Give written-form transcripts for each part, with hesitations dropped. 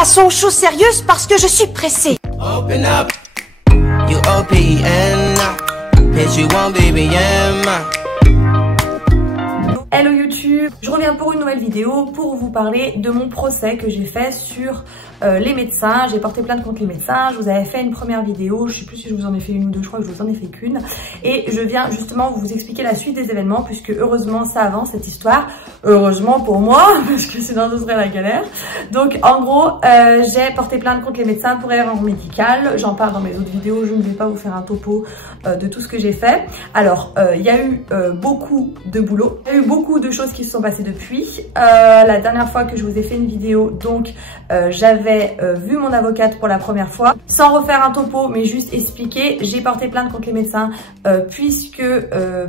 Passons aux choses sérieuses parce que je suis pressée. Open up, you OPN, bitch you won't be Hello YouTube, je reviens pour une nouvelle vidéo pour vous parler de mon procès que j'ai fait sur les médecins. J'ai porté plainte contre les médecins, je vous avais fait une première vidéo, je sais plus si je vous en ai fait une ou deux, je crois que je vous en ai fait qu'une. Et je viens justement vous expliquer la suite des événements puisque heureusement ça avance cette histoire. Heureusement pour moi, parce que sinon ce serait la galère. Donc en gros, j'ai porté plainte contre les médecins pour erreur médicale. J'en parle dans mes autres vidéos, je ne vais pas vous faire un topo de tout ce que j'ai fait. Alors, il y a eu beaucoup de boulot, il y a eu beaucoup de choses qui se sont passées depuis. La dernière fois que je vous ai fait une vidéo, donc j'avais vu mon avocate pour la première fois. Sans refaire un topo, mais juste expliquer, j'ai porté plainte contre les médecins puisque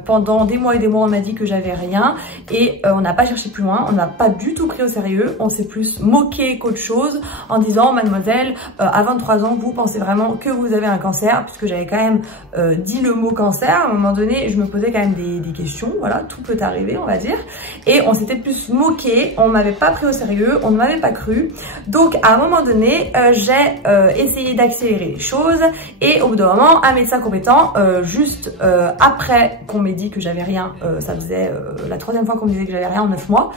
pendant des mois et des mois on m'a dit que j'avais rien et on n'a pas cherché plus loin, on n'a pas du tout pris au sérieux, on s'est plus moqué qu'autre chose en disant mademoiselle, à 23 ans vous pensez vraiment que vous avez un cancer, puisque j'avais quand même dit le mot cancer. À un moment donné je me posais quand même des questions, voilà, tout peut arriver on va dire, et on s'était plus moqué, on m'avait pas pris au sérieux, on ne m'avait pas cru. Donc à un moment donné j'ai essayé d'accélérer les choses et au bout d'un moment un médecin compétent juste après qu'on m'ait dit que j'avais rien, ça faisait la troisième fois qu'on me disait que j'avais rien en 9 mois,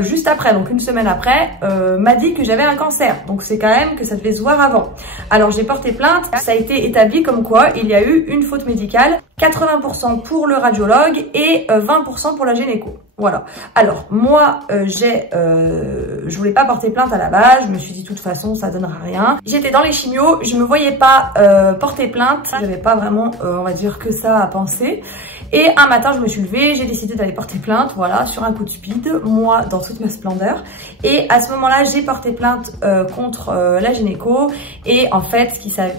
juste après, donc une semaine après, m'a dit que j'avais un cancer. Donc c'est quand même que ça devait se voir avant. Alors j'ai porté plainte, ça a été établi comme quoi il y a eu une faute médicale, 80% pour le radiologue et 20% pour la gynéco. Voilà. Alors moi je voulais pas porter plainte à la base, je me suis dit de toute façon ça donnera rien. J'étais dans les chimios, je me voyais pas porter plainte, j'avais pas vraiment on va dire que ça à penser. Et un matin je me suis levée, j'ai décidé d'aller porter plainte, voilà, sur un coup de speed, moi dans toute ma splendeur. Et à ce moment-là j'ai porté plainte contre la gynéco et en fait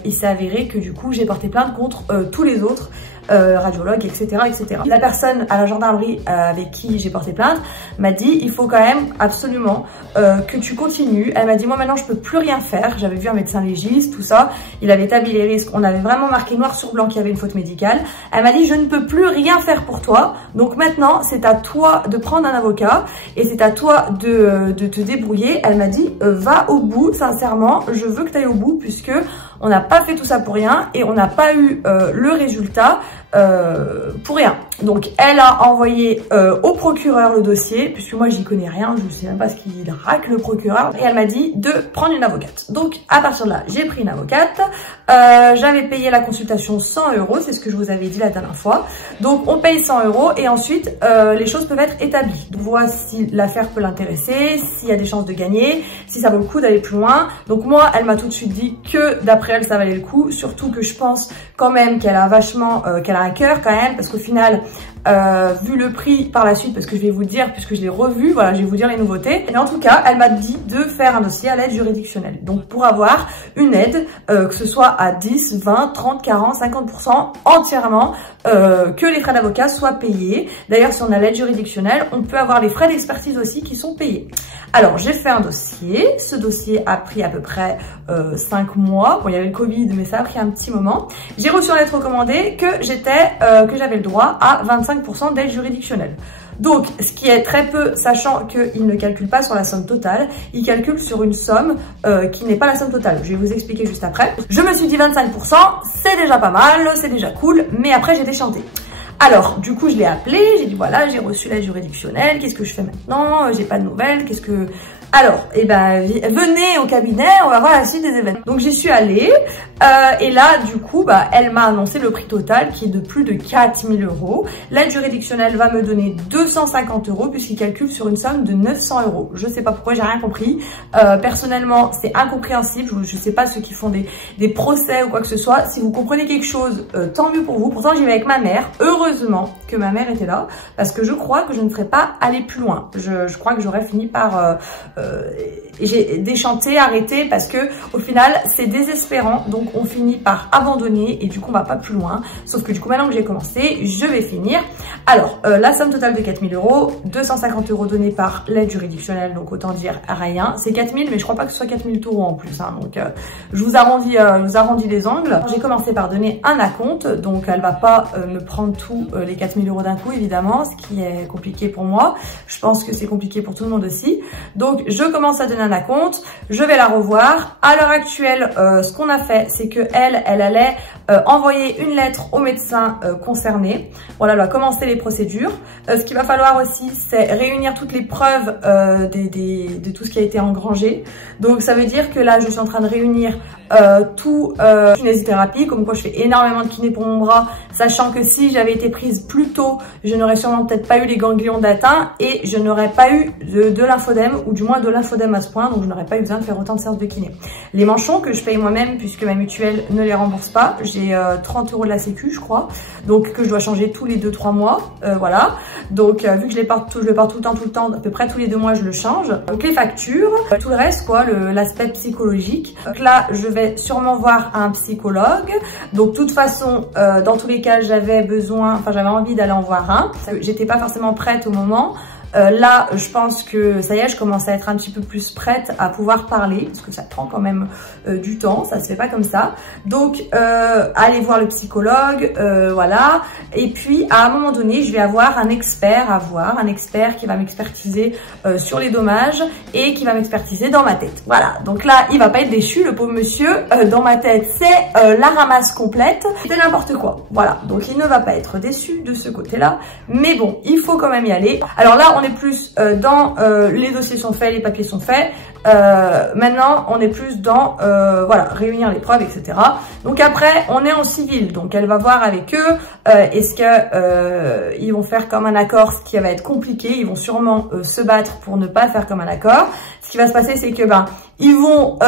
il s'est avéré que du coup j'ai porté plainte contre tous les autres radiologue, etc., etc. La personne à la gendarmerie avec qui j'ai porté plainte m'a dit il faut quand même absolument que tu continues. Elle m'a dit moi maintenant je peux plus rien faire. J'avais vu un médecin légiste, tout ça, il avait établi les risques, on avait vraiment marqué noir sur blanc qu'il y avait une faute médicale. Elle m'a dit je ne peux plus rien faire pour toi, donc maintenant c'est à toi de prendre un avocat et c'est à toi de te débrouiller. Elle m'a dit va au bout, sincèrement je veux que tu ailles au bout puisque on n'a pas fait tout ça pour rien et on n'a pas eu le résultat pour rien. Donc elle a envoyé au procureur le dossier, puisque moi j'y connais rien, je ne sais même pas ce qu'il raque le procureur, et elle m'a dit de prendre une avocate. Donc à partir de là j'ai pris une avocate, j'avais payé la consultation 100 €, c'est ce que je vous avais dit la dernière fois. Donc on paye 100 € et ensuite les choses peuvent être établies. Donc voit si l'affaire peut l'intéresser, s'il y a des chances de gagner, si ça vaut le coup d'aller plus loin. Donc moi elle m'a tout de suite dit que d'après elle ça valait le coup, surtout que je pense quand même qu'elle a vachement qu'elle a un cœur quand même, parce qu'au final vu le prix par la suite, parce que je vais vous le dire puisque je l'ai revu, voilà, je vais vous dire les nouveautés. Et en tout cas elle m'a dit de faire un dossier à l'aide juridictionnelle, donc pour avoir une aide que ce soit à 10, 20, 30, 40, 50% entièrement, que les frais d'avocat soient payés. D'ailleurs si on a l'aide juridictionnelle on peut avoir les frais d'expertise aussi qui sont payés. Alors j'ai fait un dossier, ce dossier a pris à peu près 5 mois, bon il y avait le Covid mais ça a pris un petit moment. J'ai reçu en lettre recommandée que j'avais le droit à 25% d'aide juridictionnelle. Donc, ce qui est très peu, sachant qu'il ne calcule pas sur la somme totale, il calcule sur une somme qui n'est pas la somme totale. Je vais vous expliquer juste après. Je me suis dit 25%, c'est déjà pas mal, c'est déjà cool, mais après j'ai déchanté. Alors, du coup, je l'ai appelé, j'ai dit voilà, j'ai reçu l'aide juridictionnelle, qu'est-ce que je fais maintenant? J'ai pas de nouvelles, qu'est-ce que... Alors, eh ben, venez au cabinet, on va voir la suite des événements. Donc j'y suis allée, et là, du coup, bah, elle m'a annoncé le prix total qui est de plus de 4 000 €. L'aide juridictionnelle va me donner 250 € puisqu'il calcule sur une somme de 900 €. Je sais pas pourquoi, j'ai rien compris. Personnellement, c'est incompréhensible. Je sais pas ceux qui font des procès ou quoi que ce soit. Si vous comprenez quelque chose, tant mieux pour vous. Pourtant, j'y vais avec ma mère. Heureusement que ma mère était là parce que je crois que je ne serais pas allée plus loin. Je crois que j'aurais fini par... j'ai déchanté, arrêté parce que au final c'est désespérant, donc on finit par abandonner et du coup on va pas plus loin. Sauf que du coup maintenant que j'ai commencé, je vais finir. Alors la somme totale de 4 000 €, 250 € donnés par l'aide juridictionnelle, donc autant dire rien. C'est 4 000 mais je crois pas que ce soit 4 000 € en plus, hein, donc je vous arrondis les angles. J'ai commencé par donner un acompte, donc elle va pas me prendre tous les 4 000 € d'un coup évidemment, ce qui est compliqué pour moi. Je pense que c'est compliqué pour tout le monde aussi. Donc je commence à donner un acompte, je vais la revoir. À l'heure actuelle, ce qu'on a fait, c'est que elle allait envoyer une lettre au médecin concerné. Voilà, elle va commencer les procédures. Ce qu'il va falloir aussi, c'est réunir toutes les preuves de tout ce qui a été engrangé. Donc ça veut dire que là, je suis en train de réunir tout kinésithérapie, comme quoi je fais énormément de kiné pour mon bras, sachant que si j'avais été prise plus tôt, je n'aurais sûrement peut-être pas eu les ganglions d'atteint et je n'aurais pas eu de lymphodème, ou du moins de lymphodème à ce point, donc je n'aurais pas eu besoin de faire autant de séances de kiné. Les manchons que je paye moi-même, puisque ma mutuelle ne les rembourse pas, j'ai 30 € de la sécu je crois, donc que je dois changer tous les 2-3 mois, voilà. Donc vu que je les porte tout le temps, à peu près tous les 2 mois je le change. Donc les factures, tout le reste quoi, l'aspect psychologique. Donc là je vais sûrement voir un psychologue. Donc de toute façon, dans tous les cas j'avais envie d'aller en voir un. J'étais pas forcément prête au moment. Là, je pense que ça y est, je commence à être un petit peu plus prête à pouvoir parler, parce que ça prend quand même du temps, ça se fait pas comme ça. Donc, aller voir le psychologue, voilà. Et puis, à un moment donné, je vais avoir un expert qui va m'expertiser sur les dommages et qui va m'expertiser dans ma tête. Voilà. Donc là, il va pas être déçu, le pauvre monsieur. Dans ma tête, c'est la ramasse complète, c'est n'importe quoi. Voilà. Donc, il ne va pas être déçu de ce côté-là. Mais bon, il faut quand même y aller. Alors là, on est plus dans les dossiers sont faits, les papiers sont faits. Maintenant, on est plus dans voilà, réunir les preuves, etc. Donc après, on est en civil. Donc elle va voir avec eux. Est-ce que ils vont faire comme un accord, ce qui va être compliqué. Ils vont sûrement se battre pour ne pas faire comme un accord. Ce qui va se passer, c'est que ils vont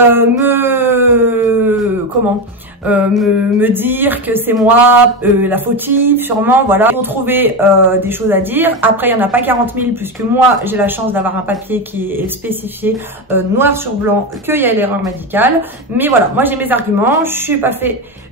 me dire que c'est moi la fautive, sûrement, voilà. Ils vont trouver des choses à dire. Après, il n'y en a pas 40 000, puisque moi, j'ai la chance d'avoir un papier qui est spécifié noir sur blanc qu'il y a l'erreur médicale. Mais voilà, moi, j'ai mes arguments.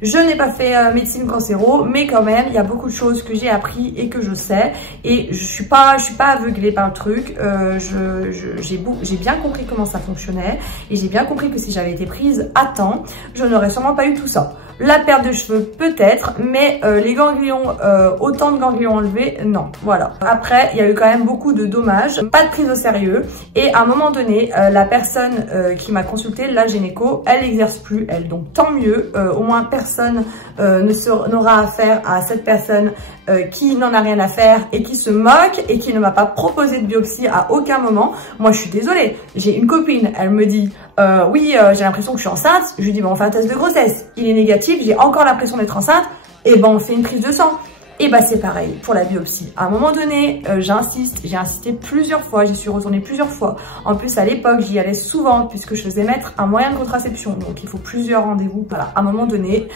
Je n'ai pas fait médecine cancéro, mais quand même, il y a beaucoup de choses que j'ai appris et que je sais. Et je suis pas aveuglée par le truc. J'ai bien compris comment ça fonctionnait. Et j'ai bien compris que si j'avais été prise à temps, je n'aurais sûrement pas eu tout ça. La perte de cheveux peut-être, mais les ganglions, autant de ganglions enlevés, non. Voilà. Après, il y a eu quand même beaucoup de dommages, pas de prise au sérieux. Et à un moment donné, la personne qui m'a consultée, la gynéco, elle n'exerce plus, elle. Donc tant mieux, au moins personne n'aura affaire à cette personne qui n'en a rien à faire et qui se moque et qui ne m'a pas proposé de biopsie à aucun moment. Moi, je suis désolée. J'ai une copine, elle me dit oui, j'ai l'impression que je suis enceinte. Je lui dis on fait un test de grossesse. Il est négatif, j'ai encore l'impression d'être enceinte. Et on fait une prise de sang. Et c'est pareil pour la biopsie. À un moment donné, j'ai insisté plusieurs fois, j'y suis retournée plusieurs fois. En plus, à l'époque, j'y allais souvent puisque je faisais mettre un moyen de contraception. Donc, il faut plusieurs rendez-vous. Voilà. À un moment donné,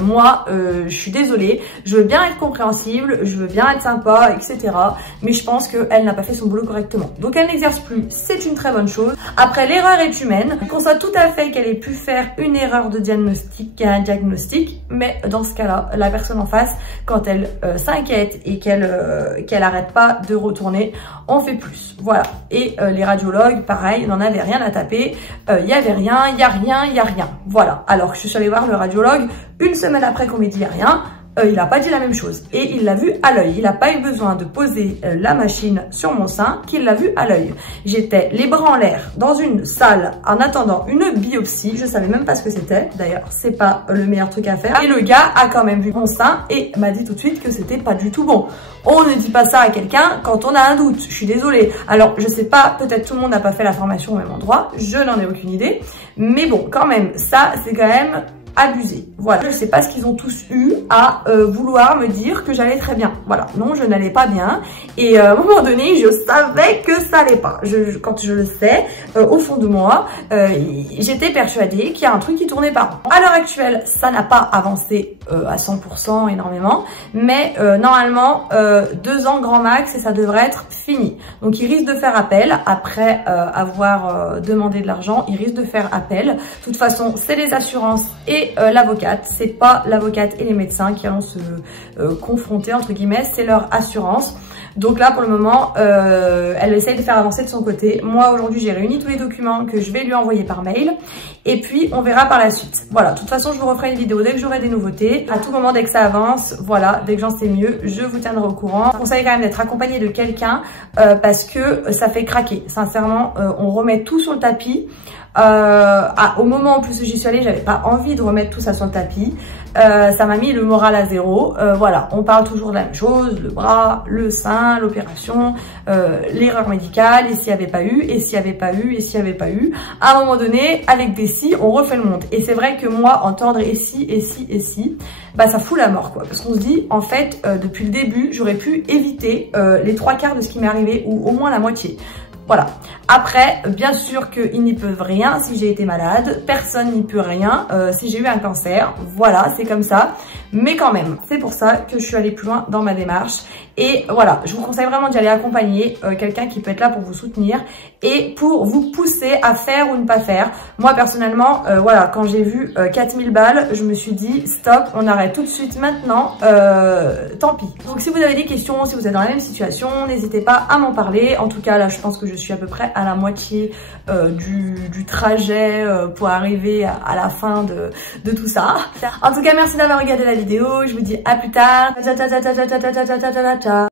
moi, je suis désolée. Je veux bien être compréhensible, je veux bien être sympa, etc. Mais je pense qu'elle n'a pas fait son boulot correctement. Donc, elle n'exerce plus. C'est une très bonne chose. Après, l'erreur est humaine. Je conçois tout à fait qu'elle ait pu faire une erreur de diagnostic, mais dans ce cas-là, la personne en face, quand elle s'inquiète et qu'elle arrête pas de retourner, on fait plus. Voilà. Et les radiologues, pareil, n'en avaient rien à taper. Il y avait rien, il y a rien. Voilà. Alors que je suis allée voir le radiologue une semaine après qu'on m'ait dit il y a rien. Il n'a pas dit la même chose et il l'a vu à l'œil. Il n'a pas eu besoin de poser la machine sur mon sein, qu'il l'a vu à l'œil. J'étais les bras en l'air dans une salle en attendant une biopsie. Je savais même pas ce que c'était. D'ailleurs, c'est pas le meilleur truc à faire. Et le gars a quand même vu mon sein et m'a dit tout de suite que c'était pas du tout bon. On ne dit pas ça à quelqu'un quand on a un doute. Je suis désolée. Alors, je sais pas, peut-être tout le monde n'a pas fait la formation au même endroit. Je n'en ai aucune idée. Mais bon, quand même, ça, c'est quand même abusé. Voilà, je sais pas ce qu'ils ont tous eu à vouloir me dire que j'allais très bien. Voilà, non, je n'allais pas bien. Et à un moment donné, je savais que ça allait pas. Quand je le sais, au fond de moi, j'étais persuadée qu'il y a un truc qui tournait pas rond. À l'heure actuelle, ça n'a pas avancé à 100% énormément, mais normalement 2 ans grand max et ça devrait être fini. Donc il risque de faire appel après avoir demandé de l'argent. Il risque de faire appel. De toute façon, c'est les assurances et l'avocate. C'est pas l'avocate et les médecins qui allont se confronter entre guillemets, c'est leur assurance. Donc là pour le moment elle essaye de faire avancer de son côté. Moi aujourd'hui j'ai réuni tous les documents que je vais lui envoyer par mail et puis on verra par la suite. Voilà, de toute façon je vous referai une vidéo dès que j'aurai des nouveautés. À tout moment dès que ça avance, voilà, dès que j'en sais mieux, je vous tiendrai au courant. Je conseille quand même d'être accompagné de quelqu'un parce que ça fait craquer. Sincèrement, on remet tout sur le tapis. Au moment en plus où j'y suis allée, j'avais pas envie de remettre tout ça sur le tapis. Ça m'a mis le moral à zéro. Voilà, on parle toujours de la même chose, le bras, le sein, l'opération, l'erreur médicale, et s'il n'y avait pas eu, et s'il n'y avait pas eu, et s'il n'y avait pas eu. À un moment donné, avec des si, on refait le monde. Et c'est vrai que moi, entendre et si, bah ça fout la mort quoi. Parce qu'on se dit, en fait, depuis le début, j'aurais pu éviter les 3/4 de ce qui m'est arrivé, ou au moins la moitié. Voilà. Après, bien sûr qu'ils n'y peuvent rien si j'ai été malade. Personne n'y peut rien si j'ai eu un cancer. Voilà, c'est comme ça. Mais quand même, c'est pour ça que je suis allée plus loin dans ma démarche. Et voilà, je vous conseille vraiment d'y aller accompagner quelqu'un qui peut être là pour vous soutenir et pour vous pousser à faire ou ne pas faire. Moi, personnellement, voilà, quand j'ai vu 4000 balles, je me suis dit, stop, on arrête tout de suite maintenant. Tant pis. Donc, si vous avez des questions, si vous êtes dans la même situation, n'hésitez pas à m'en parler. En tout cas, là, je pense que je suis à peu près à la moitié du trajet pour arriver à la fin de tout ça. En tout cas, merci d'avoir regardé la vidéo. Je vous dis à plus tard. Ciao.